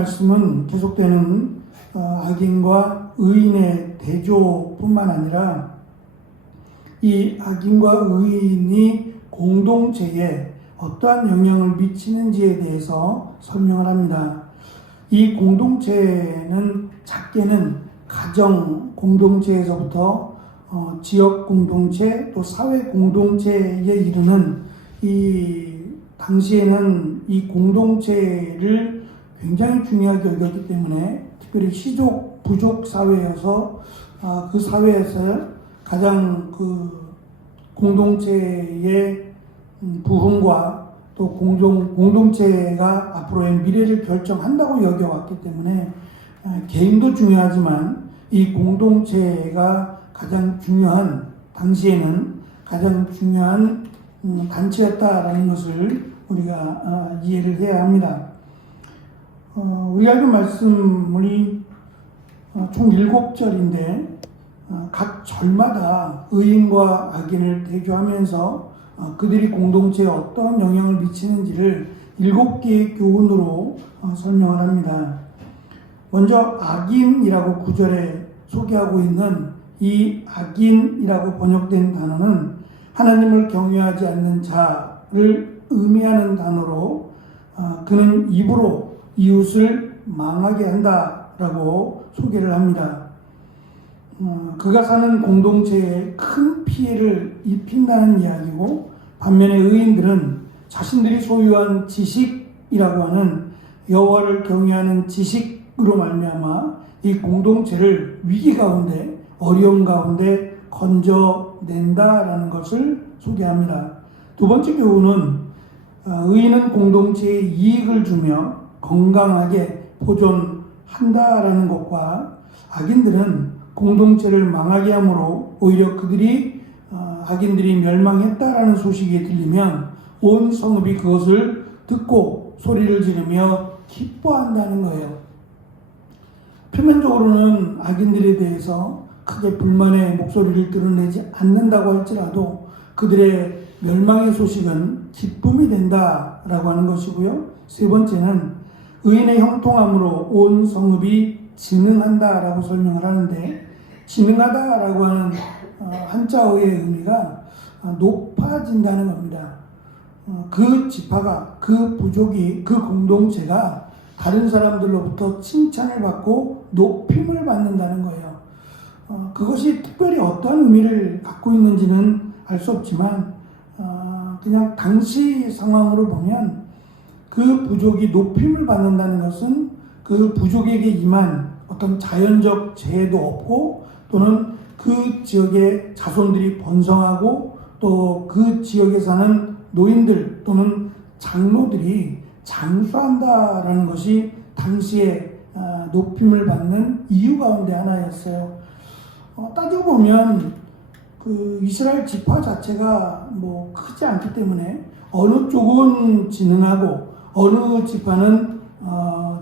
말씀은 계속되는 악인과 의인의 대조뿐만 아니라 이 악인과 의인이 공동체에 어떠한 영향을 미치는지에 대해서 설명을 합니다. 이 공동체는 작게는 가정 공동체에서부터 지역 공동체 또 사회 공동체에 이르는 이 당시에는 이 공동체를 굉장히 중요하게 여겼기 때문에 특별히 시족 부족 사회여서 그 사회에서 가장 그 공동체의 부흥과 또 공동체가 앞으로의 미래를 결정한다고 여겨왔기 때문에 개인도 중요하지만 이 공동체가 가장 중요한 당시에는 가장 중요한 단체였다라는 것을 우리가 이해를 해야 합니다. 우리가 읽은 말씀이 총 7절인데 각 절마다 의인과 악인을 대조하면서 그들이 공동체에 어떤 영향을 미치는지를 7개의 교훈으로 설명을 합니다. 먼저 악인이라고 9절에 소개하고 있는 이 악인이라고 번역된 단어는 하나님을 경외하지 않는 자를 의미하는 단어로 그는 입으로 이웃을 망하게 한다라고 소개를 합니다. 그가 사는 공동체에 큰 피해를 입힌다는 이야기고 반면에 의인들은 자신들이 소유한 지식이라고 하는 여호와를 경외하는 지식으로 말미암아 이 공동체를 위기 가운데 어려움 가운데 건져낸다라는 것을 소개합니다. 두 번째 교훈은 의인은 공동체에 이익을 주며 건강하게 보존한다라는 것과 악인들은 공동체를 망하게 함으로 오히려 악인들이 멸망했다라는 소식이 들리면 온 성읍이 그것을 듣고 소리를 지르며 기뻐한다는 거예요. 표면적으로는 악인들에 대해서 크게 불만의 목소리를 드러내지 않는다고 할지라도 그들의 멸망의 소식은 기쁨이 된다라고 하는 것이고요. 세 번째는 의인의 형통함으로 온 성읍이 진흥한다라고 설명을 하는데 진흥하다라고 하는 한자어의 의미가 높아진다는 겁니다. 그 지파가, 그 부족이, 그 공동체가 다른 사람들로부터 칭찬을 받고 높임을 받는다는 거예요. 그것이 특별히 어떤 의미를 갖고 있는지는 알 수 없지만 그냥 당시 상황으로 보면 그 부족이 높임을 받는다는 것은 그 부족에게 임한 어떤 자연적 재해도 없고 또는 그 지역의 자손들이 번성하고 또 그 지역에 사는 노인들 또는 장로들이 장수한다라는 것이 당시에 높임을 받는 이유 가운데 하나였어요. 따지고 보면 그 이스라엘 지파 자체가 뭐 크지 않기 때문에 어느 쪽은 진흥하고 어느 지파는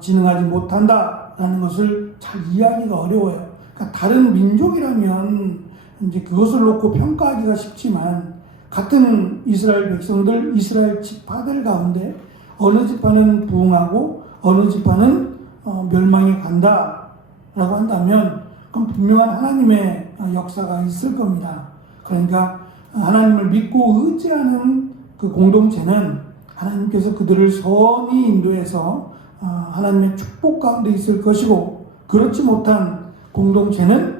진흥하지 못한다라는 것을 잘 이해하기가 어려워요. 그러니까 다른 민족이라면 이제 그것을 놓고 평가하기가 쉽지만 같은 이스라엘 백성들, 이스라엘 지파들 가운데 어느 지파는 부흥하고 어느 지파는 멸망에 간다라고 한다면 그럼 분명한 하나님의 역사가 있을 겁니다. 그러니까 하나님을 믿고 의지하는 그 공동체는 하나님께서 그들을 선히 인도해서 하나님의 축복 가운데 있을 것이고 그렇지 못한 공동체는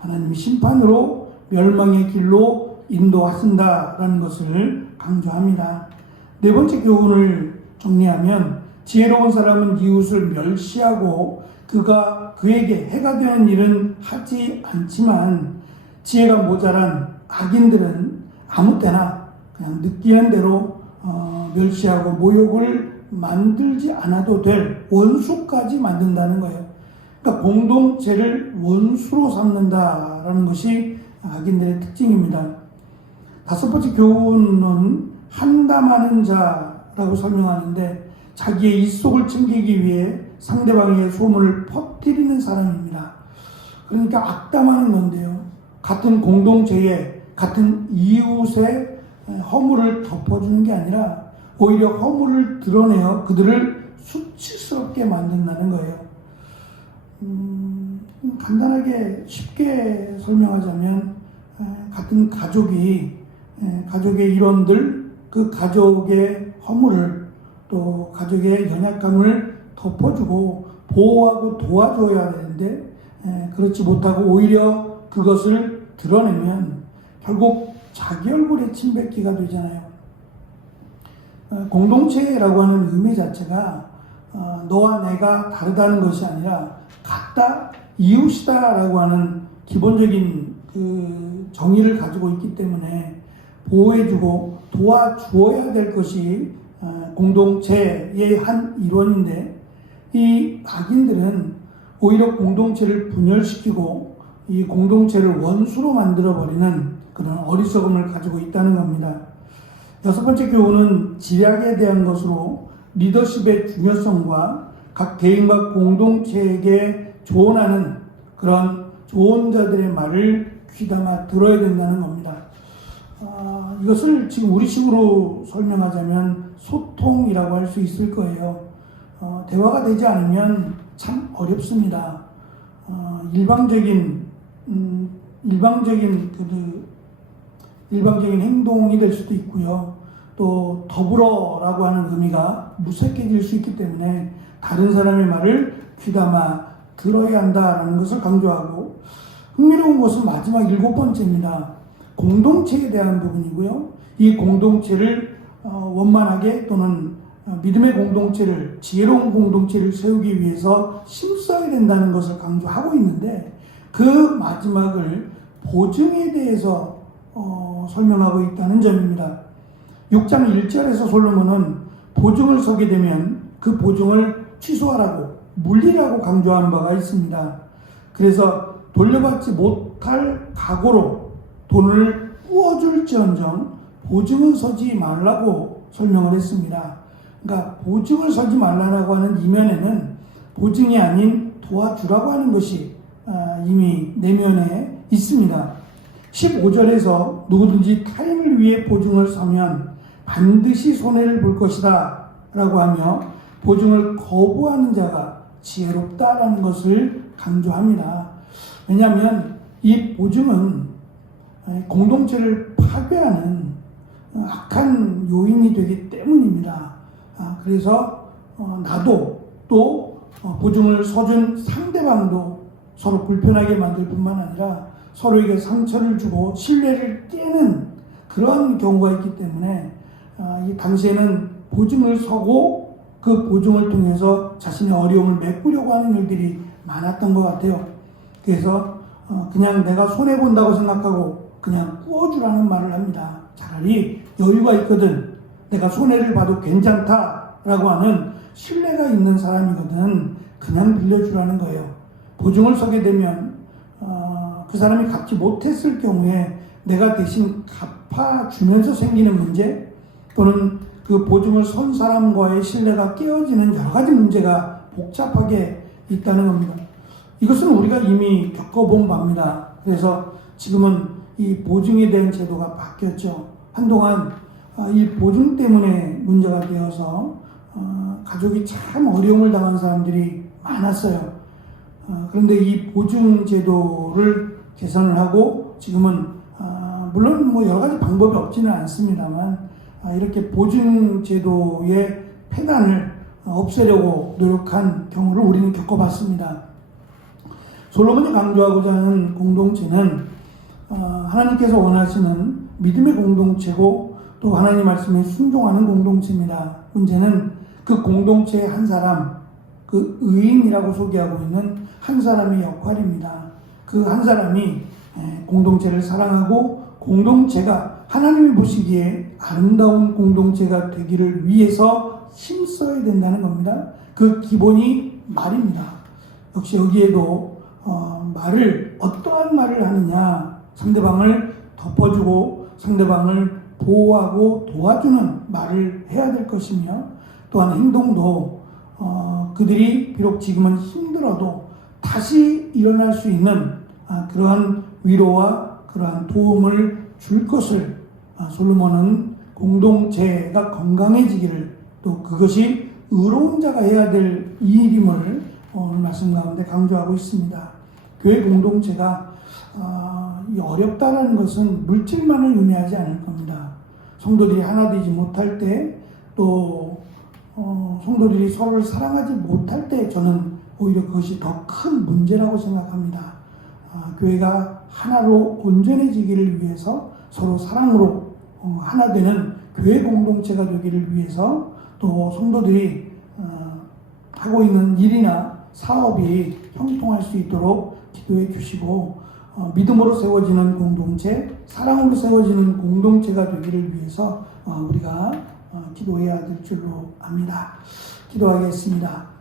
하나님의 심판으로 멸망의 길로 인도하신다라는 것을 강조합니다. 네 번째 교훈을 정리하면 지혜로운 사람은 이웃을 멸시하고 그에게 해가 되는 일은 하지 않지만 지혜가 모자란 악인들은 아무 때나 그냥 느끼는 대로 멸시하고 모욕을 만들지 않아도 될 원수까지 만든다는 거예요. 그러니까 공동체를 원수로 삼는다라는 것이 악인들의 특징입니다. 다섯 번째 교훈은 한담하는 자라고 설명하는데 자기의 입속을 챙기기 위해 상대방의 소문을 퍼뜨리는 사람입니다. 그러니까 악담하는 건데요. 같은 공동체에 같은 이웃의 허물을 덮어주는 게 아니라 오히려 허물을 드러내어 그들을 수치스럽게 만든다는 거예요. 간단하게 쉽게 설명하자면 같은 가족의 일원들, 그 가족의 허물을 또 가족의 연약함을 덮어주고 보호하고 도와줘야 되는데 그렇지 못하고 오히려 그것을 드러내면 결국 자기 얼굴에 침뱉기가 되잖아요. 공동체라고 하는 의미 자체가 너와 내가 다르다는 것이 아니라 같다, 이웃이다라고 하는 기본적인 그 정의를 가지고 있기 때문에 보호해주고 도와주어야 될 것이 공동체의 한 일원인데, 이 악인들은 오히려 공동체를 분열시키고 이 공동체를 원수로 만들어버리는 그런 어리석음을 가지고 있다는 겁니다. 여섯 번째 교훈은 지략에 대한 것으로 리더십의 중요성과 각 개인과 공동체에게 조언하는 그런 조언자들의 말을 귀담아 들어야 된다는 겁니다. 이것을 지금 우리식으로 설명하자면 소통이라고 할 수 있을 거예요. 대화가 되지 않으면 참 어렵습니다. 일방적인 행동이 될 수도 있고요. 또 더불어라고 하는 의미가 무색해질 수 있기 때문에 다른 사람의 말을 귀담아 들어야 한다라는 것을 강조하고, 흥미로운 것은 마지막 7번째입니다. 공동체에 대한 부분이고요. 이 공동체를 원만하게 또는 믿음의 공동체를, 지혜로운 공동체를 세우기 위해서 힘써야 된다는 것을 강조하고 있는데, 그 마지막을 보증에 대해서 설명하고 있다는 점입니다. 6장 1절에서 솔로몬은 보증을 서게 되면 그 보증을 취소하라고, 물리라고 강조한 바가 있습니다. 그래서 돌려받지 못할 각오로 돈을 꾸어줄지언정 보증은 서지 말라고 설명을 했습니다. 그러니까 보증을 서지 말라고 하는 이면에는 보증이 아닌 도와주라고 하는 것이 이미 내면에 있습니다. 15절에서 누구든지 타인을 위해 보증을 서면 반드시 손해를 볼 것이다 라고 하며 보증을 거부하는 자가 지혜롭다라는 것을 강조합니다. 왜냐하면 이 보증은 공동체를 파괴하는 악한 요인이 되기 때문입니다. 그래서 나도 또 보증을 서준 상대방도 서로 불편하게 만들 뿐만 아니라 서로에게 상처를 주고 신뢰를 깨는 그러한 경우가 있기 때문에 이 당시에는 보증을 서고 그 보증을 통해서 자신의 어려움을 메꾸려고 하는 일들이 많았던 것 같아요. 그래서 그냥 내가 손해본다고 생각하고 그냥 꾸어주라는 말을 합니다. 차라리 여유가 있거든, 내가 손해를 봐도 괜찮다라고 하는 신뢰가 있는 사람이거든 그냥 빌려주라는 거예요. 보증을 서게 되면 그 사람이 갚지 못했을 경우에 내가 대신 갚아주면서 생기는 문제, 또는 그 보증을 선 사람과의 신뢰가 깨어지는 여러 가지 문제가 복잡하게 있다는 겁니다. 이것은 우리가 이미 겪어본 바입니다. 그래서 지금은 이 보증에 대한 제도가 바뀌었죠. 한동안 이 보증 때문에 문제가 되어서 가족이 참 어려움을 당한 사람들이 많았어요. 그런데 이 보증 제도를 개선을 하고 지금은 물론 뭐 여러 가지 방법이 없지는 않습니다만 이렇게 보증 제도의 폐단을 없애려고 노력한 경우를 우리는 겪어봤습니다. 솔로몬이 강조하고자 하는 공동체는 하나님께서 원하시는 믿음의 공동체고 또 하나님 말씀에 순종하는 공동체입니다. 문제는 그 공동체의 한 사람, 그 의인이라고 소개하고 있는 한 사람의 역할입니다. 그 한 사람이 공동체를 사랑하고 공동체가 하나님이 보시기에 아름다운 공동체가 되기를 위해서 힘써야 된다는 겁니다. 그 기본이 말입니다. 역시 여기에도 말을, 어떠한 말을 하느냐, 상대방을 덮어주고 상대방을 보호하고 도와주는 말을 해야 될 것이며, 또한 행동도 그들이 비록 지금은 힘들어도 다시 일어날 수 있는 그러한 위로와 그러한 도움을 줄 것을 솔로몬은 공동체가 건강해지기를, 또 그것이 의로운 자가 해야 될 일임을 오늘 말씀 가운데 강조하고 있습니다. 교회 공동체가 이 어렵다는 것은 물질만을 의미하지 않을 겁니다. 성도들이 하나 되지 못할 때, 또 성도들이 서로를 사랑하지 못할 때 저는 오히려 그것이 더 큰 문제라고 생각합니다. 교회가 하나로 온전해지기를 위해서 서로 사랑으로 하나 되는 교회 공동체가 되기를 위해서, 또 성도들이 하고 있는 일이나 사업이 형통할 수 있도록 기도해 주시고, 믿음으로 세워지는 공동체, 사랑으로 세워지는 공동체가 되기를 위해서 우리가 기도해야 될 줄로 압니다. 기도하겠습니다.